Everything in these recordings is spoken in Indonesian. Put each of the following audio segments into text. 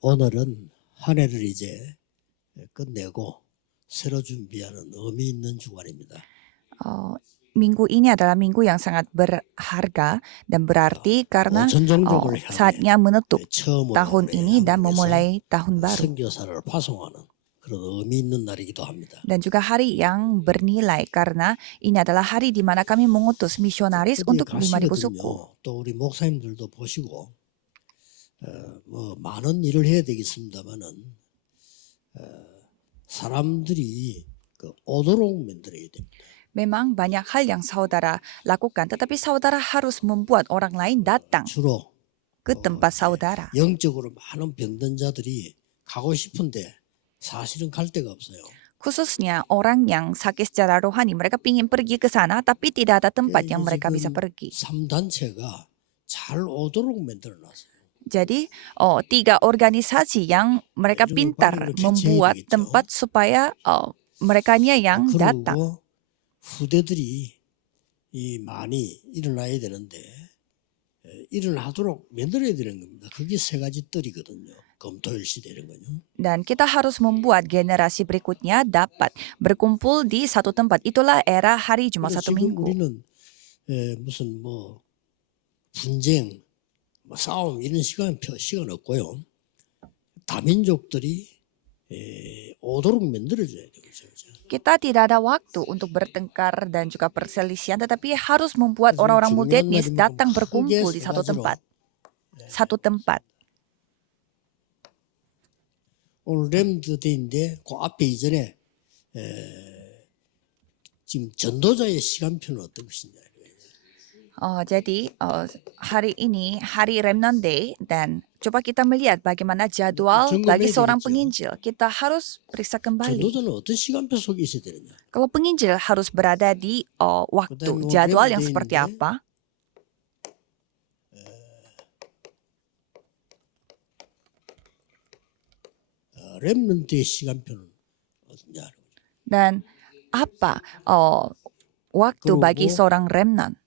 오늘은 한 해를 이제 끝내고 새로 준비하는 의미 있는 주간입니다. Minggu ini adalah minggu yang sangat berharga dan berarti karena 오천종족을 향해 saatnya menutup 처음으로 tahun ini dan memulai tahun baru. 선교사를 파송하는 그런 의미 있는 날이기도 합니다. Dan juga hari yang bernilai karena ini adalah hari di mana kami mengutus misionaris 어디 untuk 5.000 suku. 가시거든요. 또 우리 목사님들도 보시고 뭐 많은 일을 해야 되겠습니다만은 사람들이 오도록 만들어야 됩니다. Memang banyak hal yang saudara lakukan, tetapi saudara harus membuat orang lain datang 주로 ke tempat saudara. 영적으로 많은 병든 자들이 가고 싶은데 사실은 갈 데가 없어요. Khususnya orang yang sakit secara rohani, mereka ingin pergi ke sana, tapi tidak ada tempat yang mereka bisa pergi. 3단체가 잘 오도록 만들어놨어요. Jadi, 3 organisasi yang mereka pintar membuat tempat supaya merekanya yang datang. 그리고 후대들이 많이 일어나야 되는데 일어나도록 만들어야 되는 겁니다. 그게 3가지 뜰이거든요. 검토일 시대 이런 거요. Dan kita harus membuat generasi berikutnya dapat berkumpul di satu tempat. Itulah era hari Jumat satu 지금 minggu. 우리는 무슨 뭐 분쟁, 뭐 싸움 이런 시간 없고요. 다민족들이 오도록 만들어줘야 되겠죠. Kita tidak ada waktu untuk bertengkar dan juga perselisihan, tetapi harus membuat orang-orang multietnis datang berkumpul di satu tempat. Satu tempat. 오늘 램드데이인데 그 앞에 이전에 지금 전도자의 시간표는 어떤 것이냐. Jadi hari ini hari Remnant Day dan coba kita melihat bagaimana jadwal bagi seorang penginjil. Kita harus periksa kembali. 전도자는 어떤 시간표 속에 있어야 되느냐. Kalau penginjil harus berada di waktu jadwal yang seperti apa? 렘넌트의 시간표는 어떠냐. Dan apa waktu bagi seorang remnant?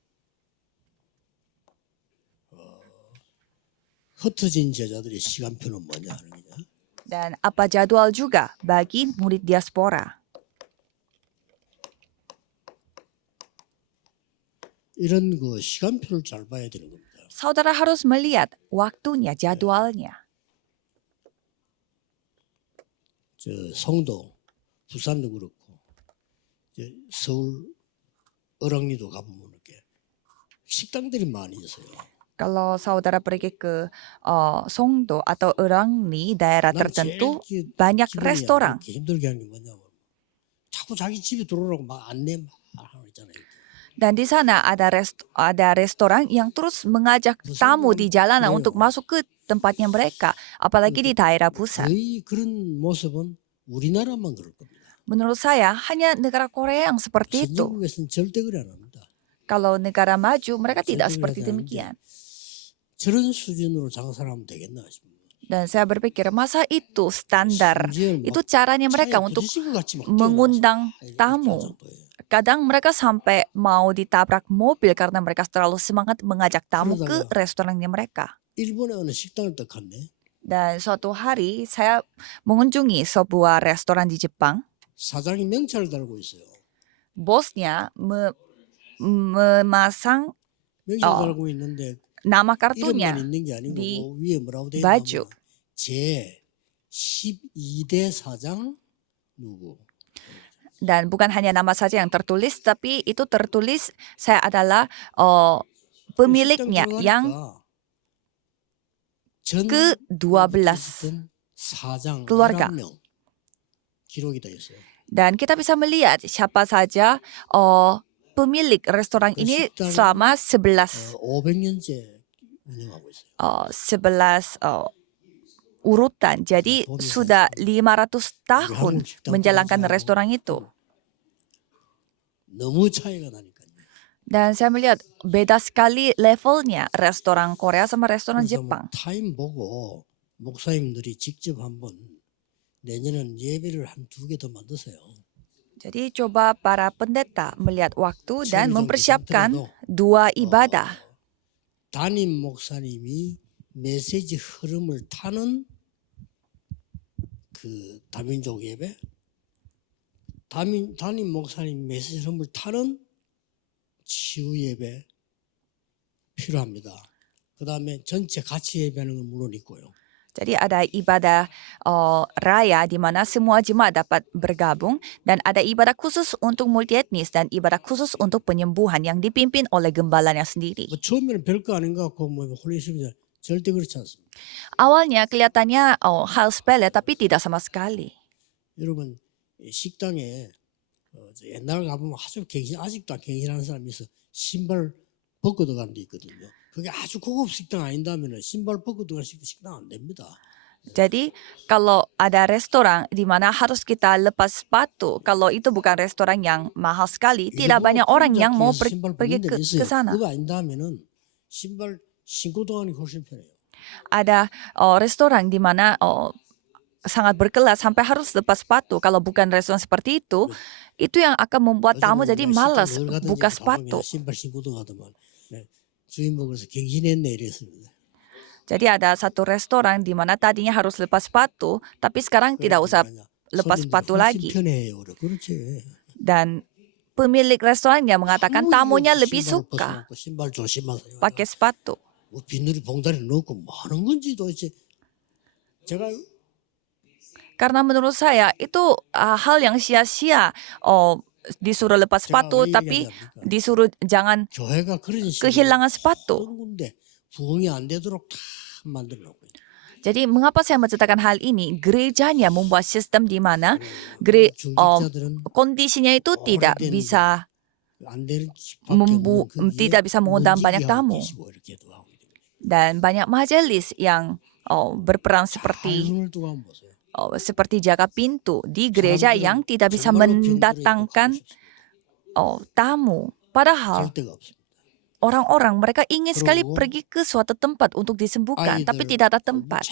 흩어진 제자들의 시간표는 뭐냐 하는 거냐. Dan apa jadwal juga bagi murid diaspora? 이런 그 시간표를 잘 봐야 되는 겁니다. Saudara harus melihat waktunya, jadwalnya. 저 송도, 부산도 그렇고 이제 서울 어랑리도 가보면 이렇게 식당들이 많이 있어요. Kalau saudara pergi ke Songdo atau Erangni, daerah tertentu, banyak restoran. 힘들게 하는 게 뭐냐면 자꾸 자기 집에 들어오라고 막 안내 막 하는 있잖아요. Dan di sana ada restoran yang terus mengajak tamu di jalanan untuk masuk ke tempatnya mereka, apalagi di daerah pusat. 거의 그런 모습은 우리나라만 그럴 겁니다. Menurut saya hanya negara Korea yang seperti itu. 선진국에서는 절대 그래 안 합니다. Kalau negara maju mereka tidak seperti demikian. 저런 수준으로 장사하면 되겠나 싶습니다. Dan saya berpikir masa itu standar, itu caranya mereka untuk mengundang tamu. Kadang mereka sampai mau ditabrak mobil karena mereka terlalu semangat mengajak tamu ke restorannya mereka. 일본에 어느 식당을 딱 갔네. Dan suatu hari saya mengunjungi sebuah restoran di Jepang. 사장이 명찰을 달고 있어요. Bosnya memasang 명찰 달고 있는데 nama kartunya 있는 게 아니고 di 위에 뭐라고 돼 baju. 제 12대 사장 누구? Dan bukan hanya nama saja yang tertulis, tapi itu tertulis saya adalah pemiliknya yang ke-12 keluarga. 기록이 돼 있어요. Dan kita bisa melihat siapa saja pemilik restoran ini selama 11 500년째 운영하고 있어요. 11 urutan. Jadi sudah 500 tahun menjalankan restoran itu. 너무 차이가 나니까요. Dan saya melihat beda sekali levelnya restoran Korea sama restoran Jepang. 타임 보고 목사님들이 직접 한번 내년은 예배를 한 2개 더 만드세요. Jadi coba para pendeta melihat waktu dan mempersiapkan 2 ibadah. 담임 목사님이 메시지 흐름을 타는 그 다민족 예배, 담임 목사님 메시지를 타는 치유 예배 필요합니다. 그 다음에 전체 같이 예배하는 건 물론 있고요. Jadi ada ibadah raya di mana semua jemaat dapat bergabung dan ada ibadah khusus untuk multietnis dan ibadah khusus untuk penyembuhan yang dipimpin oleh gembalanya sendiri. 뭐 처음에는 별거 아닌 것 같고 뭐 혼례식이다 절대 그렇지 않습니다. Awalnya kelihatannya hal sepele tapi tidak sama sekali. 여러분 식당에 옛날 가보면 아주 아직도 갱신하는 사람이 있어 신발 벗고 들어가는 데 있거든요. 그게 아주 고급 식당 아닌다면 신발 벗고 들어가는 식당 안 됩니다. Jadi kalau ada restoran di mana harus kita lepas sepatu, kalau itu bukan restoran yang mahal sekali, tidak banyak orang yang mau pergi ke sana. 그거 아닌다면은 신발 신고 들어가는 게 훨씬 편해요. Ada restoran di mana sangat berkelas sampai harus lepas sepatu. Kalau bukan restoran seperti itu yang akan membuat tamu jadi malas buka sepatu. 신발 신고 들어가더만 주인복에서 갱신했네 이랬습니다. Jadi ada satu restoran di mana tadinya harus lepas sepatu, tapi sekarang tidak usah lepas sepatu lagi. Dan pemilik restorannya mengatakan tamunya lebih suka pakai sepatu. 비닐이 봉다리 넣고 뭐 하는 건지 도대체 제가 Karena menurut saya itu hal yang sia-sia. Disuruh lepas sepatu tapi disuruh jangan kehilangan sepatu. 부흥이 안 되도록 다 만들어 놓고. Jadi mengapa saya menceritakan hal ini? Gerejanya membuat sistem di mana kondisinya itu tidak bisa mengundang banyak tamu. Dan banyak majelis yang berperan seperti jaga pintu di gereja yang tidak bisa mendatangkan tamu. Padahal orang-orang mereka ingin sekali pergi ke suatu tempat untuk disembuhkan, tapi tidak ada tempat.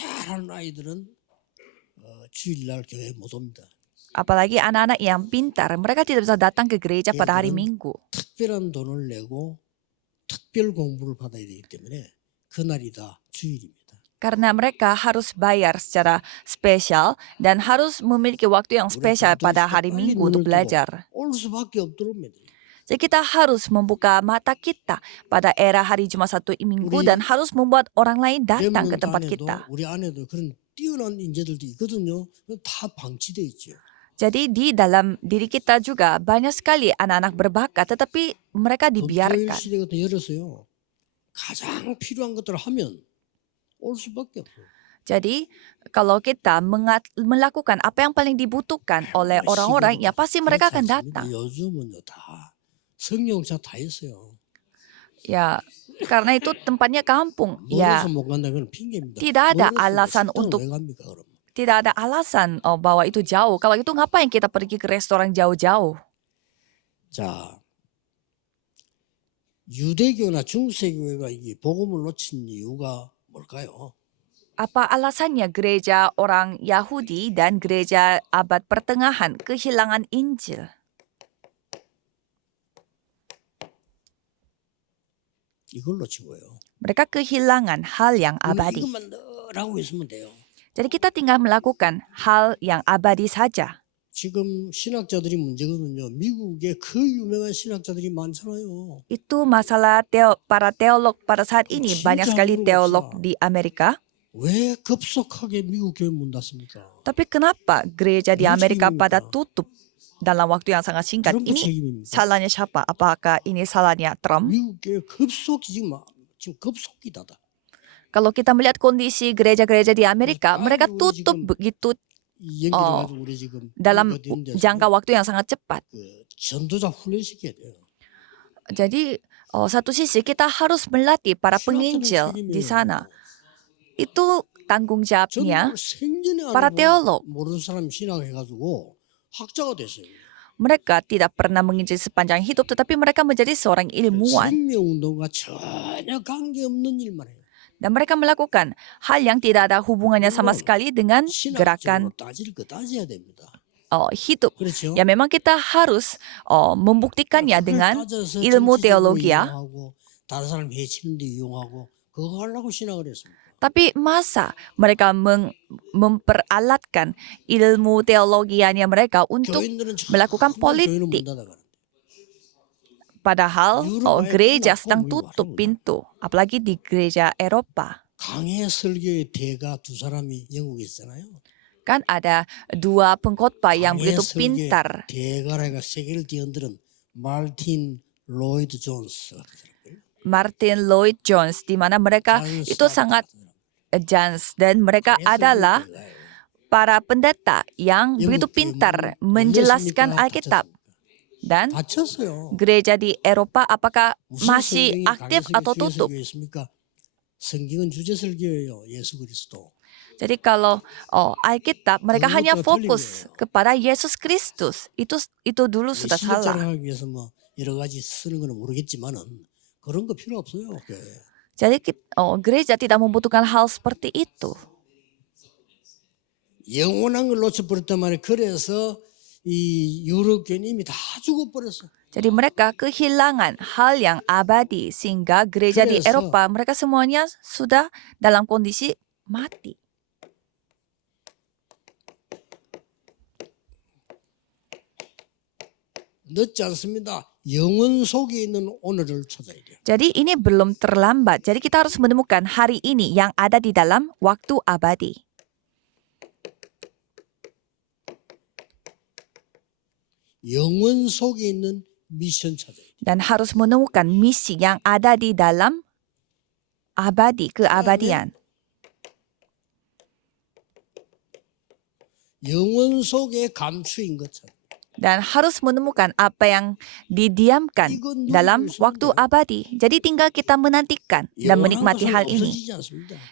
Apalagi anak-anak yang pintar, mereka tidak bisa datang ke gereja pada hari Minggu. 특별한 돈을 내고 특별 공부를 받아야 되기 때문에 그날이다 주일입니다. Karena mereka harus bayar secara spesial dan harus memiliki waktu yang spesial pada hari Minggu untuk belajar. Jadi kita harus membuka mata kita pada era hari Jumat Sabtu Minggu dan harus membuat orang lain datang ke tempat kita. Jadi di dalam diri kita juga banyak sekali anak-anak berbakat tetapi mereka dibiarkan. 가장 필요한 것들을 하면 올 수밖에 없어요. Jadi kalau kita melakukan apa yang paling dibutuhkan oleh orang-orang, ya pasti mereka akan datang. 요즘은요 다 성령차 다 있어요. Ya, karena itu tempatnya kampung. Ya, 멀어서 못 간다는 건 핑계입니다. tidak ada alasan untuk tidak ada alasan bahwa itu jauh. Kalau itu ngapain kita pergi ke restoran jauh-jauh? 자, 유대교나 중세교회가 이 복음을 놓친 이유가 뭘까요? Apa alasannya gereja orang Yahudi dan gereja abad pertengahan kehilangan Injil? 이걸 놓친 거예요. Mereka kehilangan hal yang abadi. 이것만 늘 하고 있으면 돼요. Jadi kita tinggal melakukan hal yang abadi saja. 지금 신학자들이 문제거든요. 미국에 그 유명한 신학자들이 많잖아요. Itu masalah para teolog pada saat ini. Banyak sekali teolog di Amerika. 왜 급속하게 미국 교회 문 닫습니까? Tapi kenapa gereja di Amerika pada tutup dalam waktu yang sangat singkat? Ini salahnya siapa? Apakah ini salahnya Trump? 미국 교회 급속히 지금 급속히 닫아. Kalau kita melihat kondisi gereja-gereja di Amerika, mereka tutup begitu dalam jangka waktu yang sangat cepat. 전도자 훈련시켜야 돼요. Jadi satu sisi kita harus melatih para penginjil di sana. Itu tanggung jawabnya para teolog. 모르는 사람 신학해가지고 학자가 됐어요. Mereka tidak pernah menginjil sepanjang hidup, tetapi mereka menjadi seorang ilmuwan. 생명운동과 전혀 관계없는 일만 해요. Dan mereka melakukan hal yang tidak ada hubungannya sama sekali dengan gerakan hidup. Ya memang kita harus membuktikannya dengan ilmu teologi. Tapi masa mereka memperalatkan ilmu teologianya mereka untuk 교인들은 melakukan 정말 교회는 문 politik. 닫아가는. Padahal 유럽 gereja 끝났고 sedang 미국 tutup 한국은. pintu, apalagi di gereja Eropa. 강해 설교의 대가 두 사람이 영국에 있잖아요. Kan ada dua pengkhotbah yang 강해 begitu 설교의 pintar. 대가라가 세계를 뒤흔들은 말틴 로이드 존스. Martin Lloyd Jones, di mana mereka itu sangat jans dan mereka adalah para pendeta yang begitu pintar menjelaskan Alkitab. Dan 닫혔어요. gereja di Eropa apakah 무슨 masih 성경이 aktif 강해 atau 설교, 주의 tutup? 설교였습니까? 성경은 주제 설교예요. 예수 그리스도. Jadi kalau Alkitab mereka 그것도 hanya 틀린 fokus 거예요. kepada Yesus Kristus. Itu dulu sudah 실력 salah. 자랑하기 위해서 뭐 여러 가지 쓰는 거는 모르겠지만은 그런 거 필요 없어요. 교회. Jadi gereja tidak membutuhkan hal seperti itu. 영원한 걸 놓쳐버렸단 말이에요. 그래서 이 유럽 교회는 이미 다 죽어버렸어. Jadi mereka kehilangan hal yang abadi sehingga gereja di 그래서 Eropa mereka semuanya sudah dalam kondisi mati. 늦지 않습니다. 영원 속에 있는 오늘을 찾아야 돼요. Jadi ini belum terlambat. Jadi kita harus menemukan hari ini yang ada di dalam waktu abadi. 영원 속에 있는 미션 찾아야 돼요. Dan harus menemukan misi yang ada di dalam abadi, keabadian. 영원 속에 감추인 것처럼. Dan harus menemukan apa yang didiamkan dalam waktu abadi. Jadi tinggal kita menantikan dan menikmati hal ini.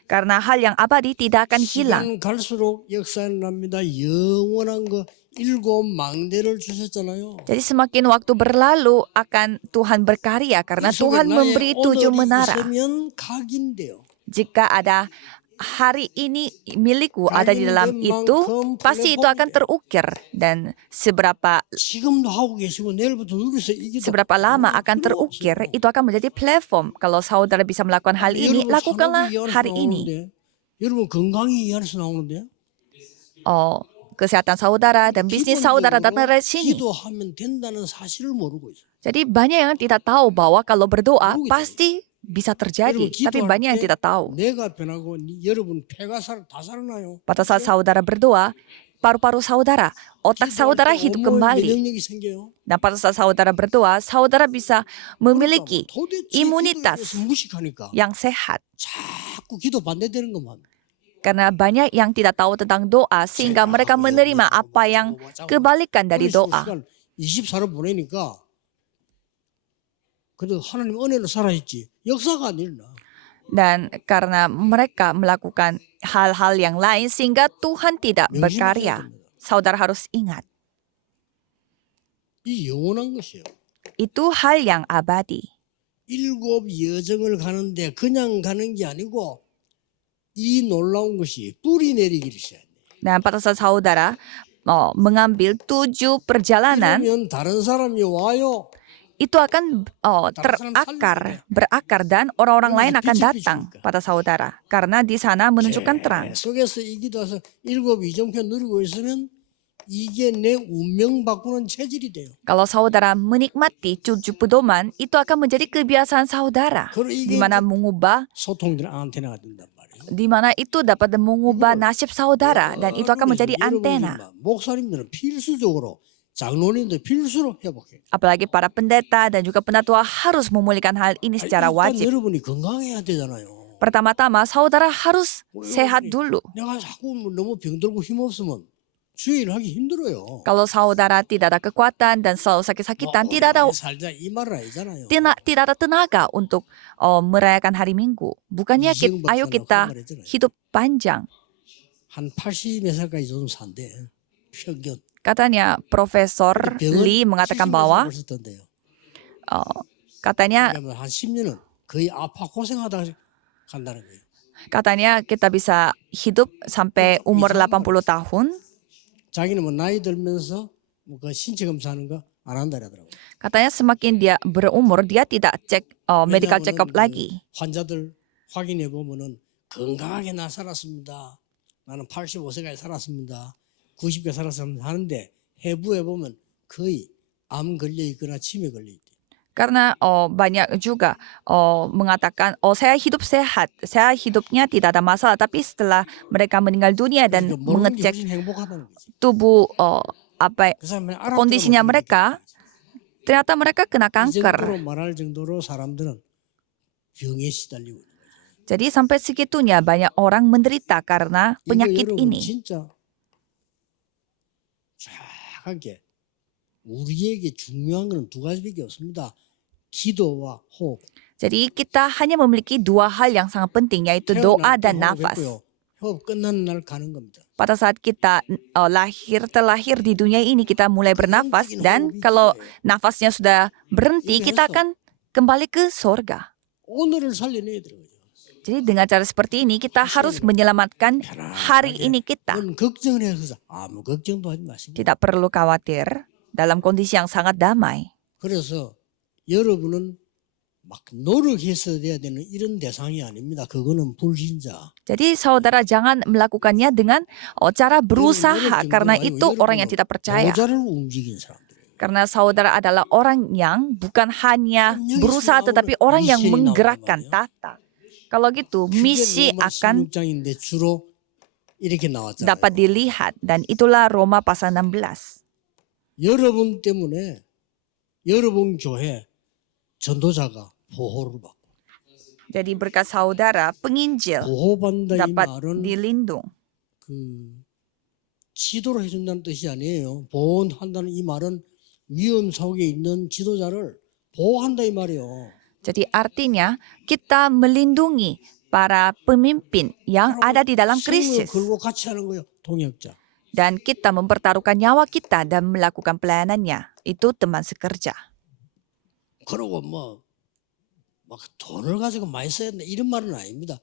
Karena hal yang abadi tidak akan hilang. 시간 갈수록 역사는 납니다. 영원한 거 일곱 망대를 주셨잖아요. Jadi semakin waktu berlalu akan Tuhan berkarya karena Tuhan memberi 7 menara. 있으면 각인돼요. Jika ada hari ini milikku ada di dalam itu, pasti itu akan terukir. Dan seberapa 지금도 하고 계시고 내일부터 누리서 이게 seberapa lama akan terukir, itu akan menjadi platform. Kalau saudara bisa melakukan hal ini, lakukanlah hari ini. 여러분 건강이 이 안에서 나오는데. Kesehatan saudara dan bisnis saudara datang dari sini. 기도하면 된다는 사실을 모르고 있어요. Jadi banyak yang tidak tahu bahwa kalau berdoa pasti bisa terjadi. 여러분, Tapi banyak yang tidak tahu. 내가 변하고 여러분 폐가 다 살아나요. Pada saat saudara berdoa, paru-paru saudara, otak saudara hidup kembali. 면역력이 생겨요. Dan pada saat saudara berdoa, saudara bisa memiliki 도대체 imunitas 기도에 대해서 무식하니까 yang sehat. 자꾸 기도 반대되는 것만. Karena banyak yang tidak tahu tentang doa sehingga mereka menerima apa yang kebalikan dari doa. 24를 보내니까 그래도 하나님 은혜로 살아있지 역사가 안 일어나. Dan karena mereka melakukan hal-hal yang lain sehingga Tuhan tidak berkarya. Saudara harus ingat. 이 영원한 것이에요. Itu hal yang abadi. 일곱 여정을 가는데 그냥 가는 게 아니고 이 놀라운 것이 뿌리 내리기를 시작해요. Dan pada saat saudara mengambil 7 perjalanan, 그러면 다른 사람이 와요. itu akan berakar dan orang-orang lain akan datang pada saudara. Karena di sana menunjukkan terang. 속에서 이 기도해서 일곱 이정표 누리고 있으면 이게 내 운명 바꾸는 체질이 돼요. Kalau saudara menikmati 7 pedoman, itu akan menjadi kebiasaan saudara. Di mana mengubah, 소통되는 안테나가 된단 말이에요. di mana itu dapat mengubah nasib saudara dan itu akan menjadi antena. 목사님들은 필수적으로 장로님들 필수로 회복해요. Apalagi para pendeta dan juga penatua harus memulihkan hal ini secara 일단 wajib. 여러분이 건강해야 되잖아요. Pertama-tama saudara harus sehat dulu. 내가 자꾸 너무 병들고 힘없으면 주의를 하기 힘들어요. Kalau saudara tidak ada kekuatan dan selalu sakit-sakitan, tidak ada 살자 이 말은 아니잖아요. tidak ada tenaga untuk merayakan hari Minggu. Bukannya ayo kita hidup panjang. 한 80몇 살까지 좀 산대. 평균. Katanya Profesor Lee mengatakan bahwa katanya 한 10년은 거의 아파 고생하다 간다는 거예요. katanya kita bisa hidup sampai umur 80 tahun. 자기는 뭐 나이 들면서 그 신체 검사하는 거 안 한다 그러더라고요. Katanya semakin dia berumur dia tidak cek medical check up lagi. 환자들 확인해 보면은 건강하게 나 살았습니다. 나는 85세까지 살았습니다. 90세 살았습니다. 하는데 해부해 보면 거의 암 걸려 있거나 치매 걸려 있대. Karena banyak juga mengatakan, saya hidup sehat, saya hidupnya tidak ada masalah. Tapi setelah mereka meninggal dunia dan 그러니까 먹는 게 mengecek 훨씬 행복하다는 거지. tubuh 그 사람이 알아들으면 kondisinya 어떻게 mereka, 되겠지. ternyata mereka kena 이 정도로 kanker. 말할 정도로 사람들은 병에 시달리고 있는 거죠. Jadi sampai segitunya banyak orang menderita karena 이거 penyakit 여러분 ini. 진짜 정확하게 우리에게 중요한 건 두 가지밖에 없습니다. 기도와 호흡. Jadi kita hanya memiliki dua hal yang sangat penting, yaitu doa 태어날 때 dan nafas. 호흡했고요. 호흡 끝나는 날 가는 겁니다. Pada saat kita terlahir di dunia ini, kita mulai bernafas, dan kalau nafasnya sudah berhenti, kita akan kembali ke surga. 오늘을 살려내야 되는 거죠. Jadi dengan cara seperti ini, kita harus menyelamatkan hari ini kita. 그건 걱정을 해서 아무 걱정도 하지 마시고. Tidak perlu khawatir dalam kondisi yang sangat damai. 그래서 여러분은 막 노력해서 돼야 되는 이런 대상이 아닙니다. 그거는 불신자. Jadi saudara jangan melakukannya dengan cara berusaha, karena itu orang yang tidak percaya. 보좌를 움직인 사람들. Karena saudara adalah orang yang bukan hanya berusaha, tetapi orang yang menggerakkan tata. Kalau gitu, misi akan 16장인데 주로 이렇게 나왔잖아요. dapat dilihat, dan itulah Roma pasal 16. 여러분 때문에 여러분 교회 전도자가 보호를 받고 Jadi berkat saudara, penginjil 보호받는다 이 dapat 말은 dilindung. 그 지도를 해준다는 뜻이 아니에요. 보호한다는 이 말은 위험 속에 있는 지도자를 보호한다 이 말이에요. Jadi artinya kita melindungi para pemimpin yang ada di dalam 생명을 krisis. 걸고 같이 하는 거예요. 동역자. Dan kita mempertaruhkan nyawa kita dan melakukan pelayanannya. Itu teman sekerja. 그러고 막 돈을 가지고 많이 써야 된다 이런 말은 아닙니다.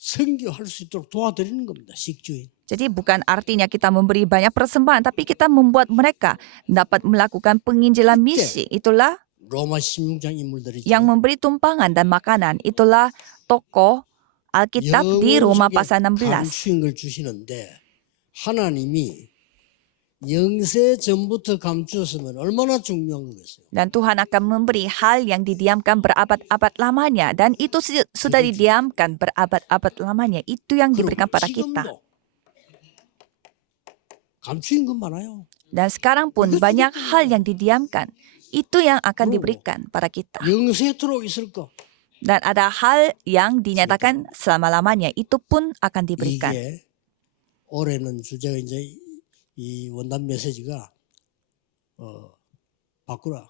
선교할 수 있도록 도와드리는 겁니다. 식주인. Jadi bukan artinya kita memberi banyak persembahan, tapi kita membuat mereka dapat melakukan penginjilan misi. Itulah 로마 16장 인물들이 yang memberi tumpangan dan makanan. Itulah tokoh Alkitab di Roma pasal 16. 감추인 걸 주시는데 하나님이 영세 전부터 감추었으면 얼마나 중요한 거겠어요. Dan Tuhan akan memberi hal yang didiamkan berabad-abad lamanya. Dan itu sudah didiamkan berabad-abad lamanya. Itu yang diberikan pada kita. 지금도 감추인 건 많아요. Dan sekarang pun banyak hal yang didiamkan. Itu yang akan diberikan pada kita. 영세토록 있을 거. Dan ada hal yang dinyatakan selama-lamanya. Itu pun akan diberikan. 이게 올해는 주제가 이제 이 원단 메시지가 바꾸라.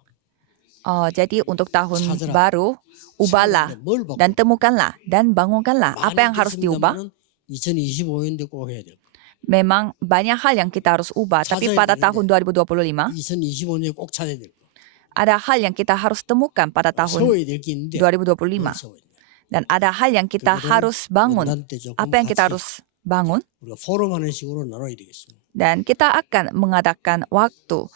Jadi untuk tahun 찾아라. baru, ubahlah 뭘 바꾸라. dan temukanlah dan bangunkanlah. Apa yang harus diubah? 2025년도 꼭 해야 될 거. Memang banyak hal yang kita harus ubah. Tapi pada tahun 2025, 2025년에 꼭 찾아야 될 거. ada hal yang kita harus temukan pada tahun 세워야 될 게 있는데 2025. Dan ada hal yang kita harus bangun. 원단 때 조금 Apa yang kita 같이 harus bangun? 우리가 포럼하는 식으로 나눠야 되겠습니다. Dan kita akan mengadakan waktu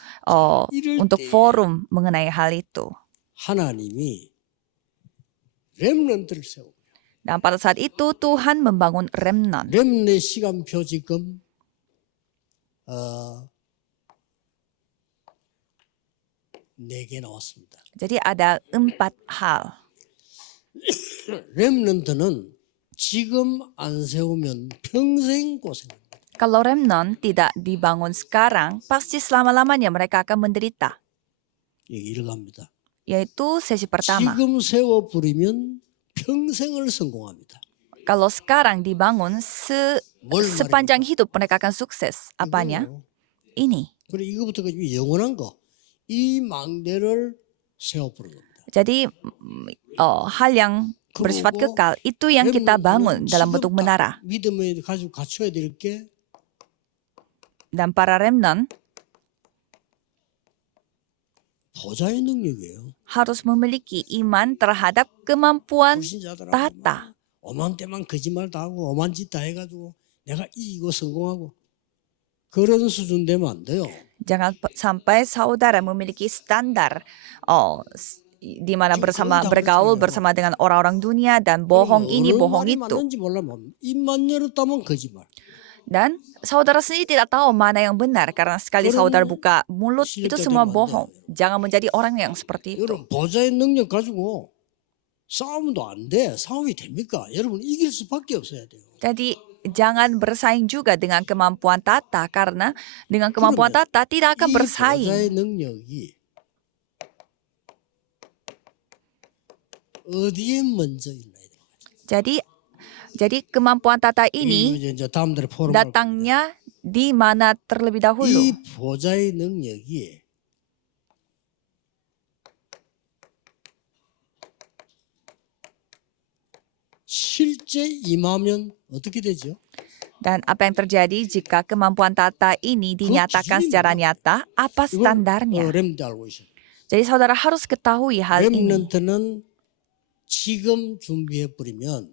untuk forum mengenai hal itu. 하나님이 렘넌트를 세우고 Dan pada saat itu Tuhan membangun remnant. 렘넌의 시간표 지금 4개 나왔습니다. Jadi ada 4 hal. 렘넌트는 지금 안 세우면 평생 고생합니다. Kalau remnant tidak dibangun sekarang, pasti selama-lamanya mereka akan menderita. 얘기를 합니다. Yaitu sesi pertama. 지금 세워 부리면 평생을 성공합니다. Kalau sekarang dibangun, 뭘 sepanjang hidup mereka akan sukses. Apanya? 이거예요. Ini. 그리고 이거부터 영원한 거. 이 망대를 세워 부른 겁니다. Jadi hal yang bersifat kekal itu yang kita bangun dalam bentuk menara. 믿음에 가지고 갖춰야 될 게 Dan para remnant 보좌의 능력이에요. harus memiliki iman terhadap kemampuan 불신자들하고 tata. 오만 때만 거짓말 다 하고 오만 짓 다 해가지고 내가 이기고 성공하고 그런 수준 되면 안 돼요. Jangan sampai saudara memiliki standar di mana 지금 거의 다 bergaul 그렇잖아요. bersama dengan orang-orang dunia dan bohong ini, 어느 bohong 말이 itu. 맞는지 몰라. 입만 열었다면 거짓말. Dan saudara sendiri tidak tahu mana yang benar karena sekali 그런 saudara buka mulut itu 시대가 semua 되면 안 bohong. 돼요. Jangan menjadi orang yang seperti itu. 여러분 보좌의 능력 가지고 싸움도 안 돼. 싸움이 됩니까? 여러분 이길 수밖에 없어야 돼요. Jadi jangan bersaing juga dengan kemampuan Tata karena dengan kemampuan 그러면 Tata tidak akan 이 bersaing. 보좌의 능력이 어디에 먼저 일어나야 돼요? Jadi kemampuan Tata ini 이제 다음달에 포럼 datangnya di mana terlebih dahulu. 이 보좌의 능력이 실제 임하면 어떻게 되죠? Dan apa yang terjadi jika kemampuan Tata ini dinyatakan 기준이 secara 뭐야? nyata? Apa 이걸 standarnya? 렘드 알고 있어요. Jadi saudara harus ketahui hal ini. 렘넌트는 지금 준비해 버리면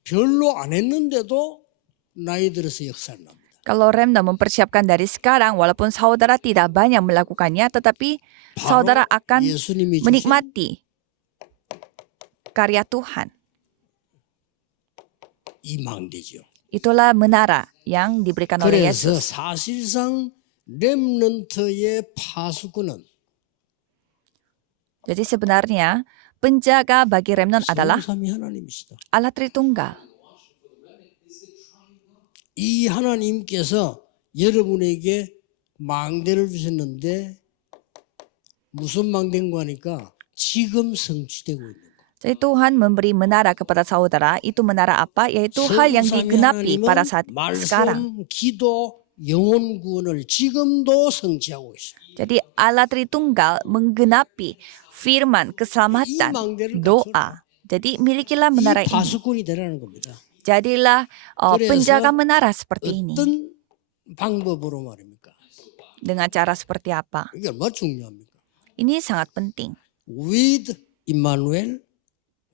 별로 안 했는데도 나이 들어서 역사를 납니다. Kalau remnant mempersiapkan dari sekarang, walaupun saudara tidak banyak melakukannya, tetapi 바로 saudara akan 예수님이 주신 menikmati karya Tuhan. 이 망대죠. Itulah menara yang diberikan oleh 그래서 Yesus. 사실상 렘넌트의 파수꾼은 Jadi sebenarnya penjaga bagi remnant adalah 성삼위 하나님이시다. Allah Tritunggal. 이 하나님께서 여러분에게 망대를 주셨는데 무슨 망대인가 하니까 지금 성취되고 있는 거. Jadi Tuhan memberi menara kepada saudara. Itu menara apa? Yaitu hal yang 성삼위 digenapi pada 하나님은 saat sekarang. 말씀, 기도, 영혼 구원을 지금도 성취하고 있어요. Jadi Allah Tritunggal menggenapi firman, 이 keselamatan, 망대를 doa. Jadi milikilah menara 이 ini. 파수꾼이 되라는 겁니다. Jadilah 그래서 penjaga menara seperti ini. 어떤 방법으로 말입니까? Dengan cara seperti apa? 이게 얼마나 중요합니까? Ini sangat penting. With Emmanuel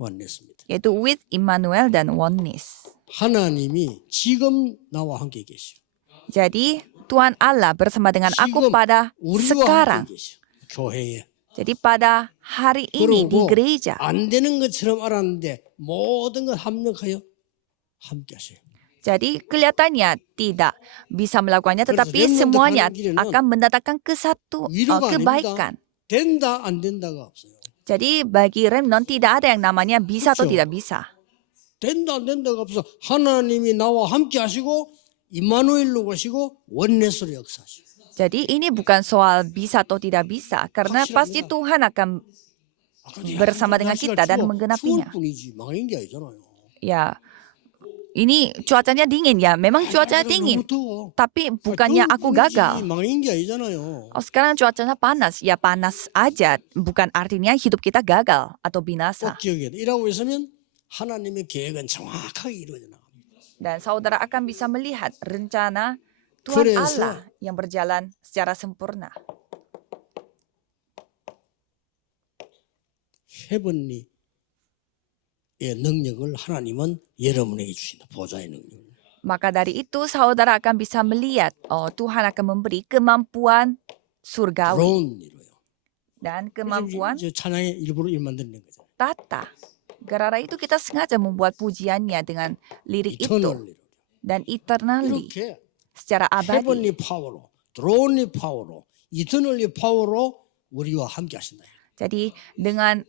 oneness입니다. Yaitu with Immanuel dan oneness. 하나님이 지금 나와 함께 계시오. Jadi Tuhan Allah bersama dengan aku 지금 pada 우리와 sekarang. 함께 계시오. 교회에. Jadi pada hari ini di 그리고 gereja. 안 되는 것처럼 알았는데 모든 걸 합력하여 함께 하세요. Jadi kelihatannya tidak bisa melakukannya, 그래서 tetapi remnant semuanya 가는 길에는 akan mendatangkan 위로가 kebaikan. 된다 안 된다가 없어요. Jadi bagi remnant tidak ada yang namanya bisa atau 그렇죠. tidak bisa. 된다 안 된다가 없어. 하나님이 나와 함께 하시고 임마누엘로 가시고 원내스로 역사하시고. Jadi ini bukan soal bisa atau tidak bisa, karena 확실합니다. pasti Tuhan akan bersama dengan kita dan menggenapinya. 추울 뿐이지 망한 게 아니잖아요. Ya, ini cuacanya dingin ya, memang cuacanya dingin. Tapi bukannya aku gagal. 망한 게 아니잖아요. Oh, sekarang cuacanya panas, ya panas aja. Bukan artinya hidup kita gagal atau binasa. 꼭 기억해야 돼. 이라고 있으면 하나님의 계획은 정확하게 이루어져 나갑니다. Dan saudara akan bisa melihat rencana Tuhan 그래서 Allah yang berjalan secara sempurna. 헤븐리의 능력을 하나님은 여러분에게 주신다. 보좌의 능력을. Maka dari itu saudara akan bisa melihat Tuhan akan memberi kemampuan surgawi 드론 이루어요. dan kemampuan 저 찬양의 일부러 일 만드는 거죠. tata. Gara-gara itu kita sengaja membuat pujiannya dengan lirik itu 이터널 이루어요. dan eternally 이렇게 secara abadi. 헤븐리 파워로, 드론리 파워로, 이터널리 파워로 우리와 함께 하신다. Jadi dengan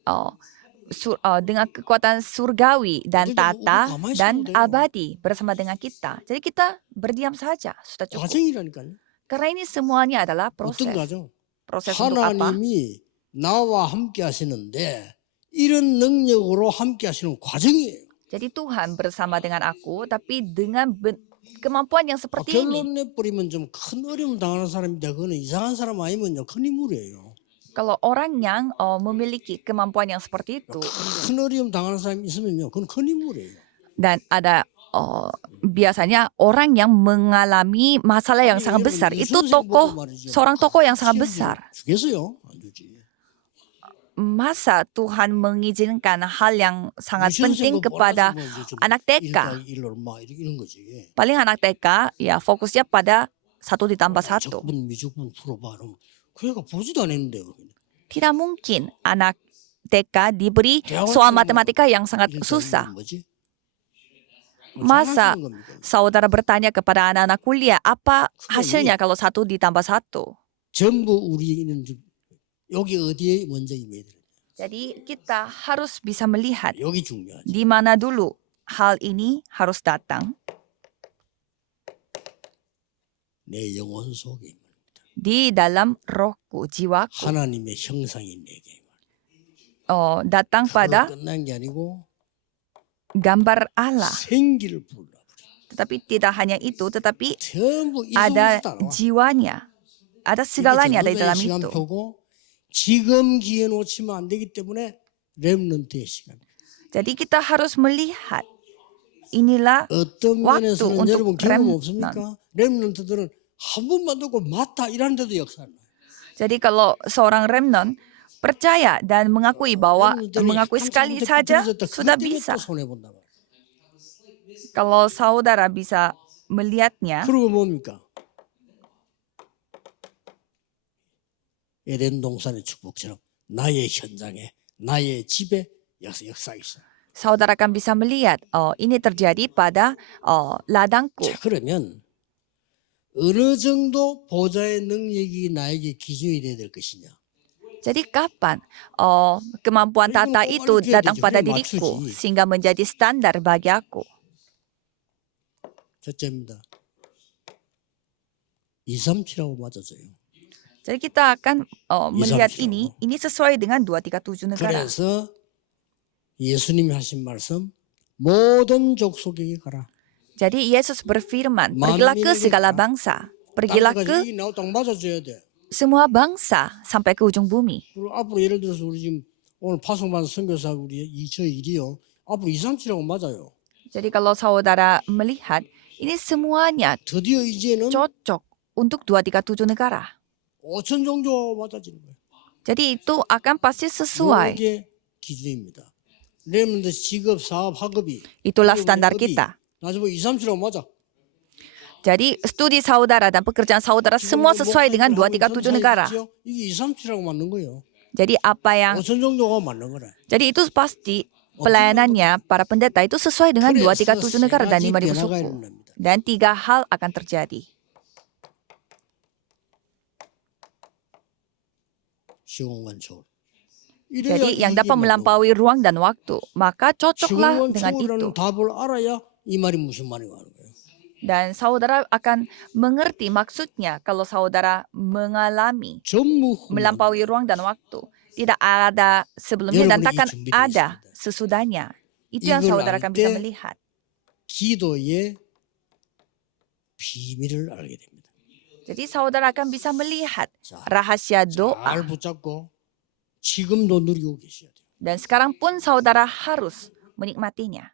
dengan kekuatan surgawi dan tata dan abadi bersama dengan kita. Jadi kita berdiam saja, sudah cukup. 과정이라니까요. Karena ini semuanya adalah 어떤 proses. 과정? Proses untuk apa? 하나님이 나와 함께 하시는데 이런 능력으로 함께 하시는 과정이에요. Jadi Tuhan bersama dengan aku, tapi dengan kemampuan yang seperti ini. 결론 내버리면 좀 큰 어려움 당하는 사람인데 그거는 이상한 사람 아니면요 큰 인물이에요. Kalau orang yang memiliki kemampuan yang seperti itu 큰 어려움 당하는 사람이 있으면요 그건 큰 인물이에요. dan ada biasanya orang yang mengalami masalah yang sangat besar, itu seorang tokoh yang sangat besar. 주겠어요? 안 주지. Masa Tuhan mengizinkan hal yang sangat penting kepada anak TK? 이런 거지. Paling anak TK ya fokusnya pada 1 ditambah 1. 적분 미적분 풀어봐. 그러니까 보지도 안 했는데. Tidak mungkin anak TK diberi 대학원 soal 뭐 matematika yang sangat 일단 susah. 뭐지? Masa 장난치는 겁니까? saudara bertanya kepada anak-anak kuliah, apa hasilnya kalau 1 ditambah 1? 전부 우리는 여기 어디에 먼저 임해야 돼? Jadi kita harus bisa melihat 여기 중요하지. di mana dulu hal ini harus datang. 내 영혼 속에 있는 Di dalam rohku, jiwaku. 하나님의 형상이 내게 Datang pada 끝난 게 아니고 gambar Allah. 생기를 불러. Tetapi tidak hanya itu, tetapi 전부 이 ada 속에서 따라와. jiwanya. Ada segalanya dari dalam itu. 시간표고 지금 기회 놓치면 안 되기 때문에 렘넌트의 시간. Jadi kita harus melihat inilah 어떤 waktu 면에서는 untuk 여러분 경험 remnant. 없습니까? 렘넌트들은 한 번만 듣고 맞다 이러는데도 역사를 놔요. Jadi kalau seorang remnant percaya dan mengakui bahwa mengakui sekali saja sudah bisa. 손해본다. Kalau saudara bisa melihatnya, 그리고 뭡니까? 에덴 동산의 축복처럼 나의 현장에 나의 집에 역사가 있어요. saudara akan bisa melihat ini terjadi pada ladangku. 자, 그러면 어느 정도 보좌의 능력이 나에게 기준이 돼야 될 것이냐? Jadi kapan kemampuan tata itu datang pada diriku sehingga menjadi standar bagi aku? 첫째입니다. 237하고 맞아줘요. Jadi kita akan melihat 237. ini sesuai dengan 237 negara. 그래서 예수님이 하신 말씀 모든 족속에게 가라. Jadi Yesus berfirman, pergilah ke segala bangsa, pergilah ke 이 나와 딱 맞아줘야 돼. semua bangsa sampai ke ujung bumi. 그리고 앞으로 예를 들어서 우리 지금 오늘 파송반 선교사 우리 저 일이요. 앞으로 237하고 맞아요. Jadi kalau saudara melihat, ini semuanya 드디어 이제는 cocok untuk 237 negara. 5천 종교 맞아지는 거예요. Jadi itu akan pasti sesuai. 이게 기준입니다. 렘넌트 직업, 사업, 학업이 Itulah standar kita. 나중에 237하고 맞아. Jadi studi saudara dan pekerjaan saudara semua sesuai dengan 237 negara. 이게 237하고 맞는 거예요. Jadi apa yang 5천 종교가 맞는 거래. jadi itu pasti pelayanannya para pendeta itu sesuai dengan 237 negara dan 5.000 suku. Dan 3 hal akan terjadi. 시공간 초월. Jadi yang dapat melampaui ruang dan waktu, maka cocoklah dengan itu. 답을 알아야 이 말이 무슨 말이고 하는 거예요. Dan saudara akan mengerti maksudnya kalau saudara mengalami 전무 melampaui ruang dan waktu. Tidak ada sebelumnya dan takkan ada sesudahnya. Itu yang saudara akan bisa melihat. 기도의 비밀을 알게 됩니다. Jadi saudara akan bisa melihat rahasia doa. 잘 붙잡고 지금도 누리고 계셔야 돼요. Dan sekarang pun saudara harus menikmatinya.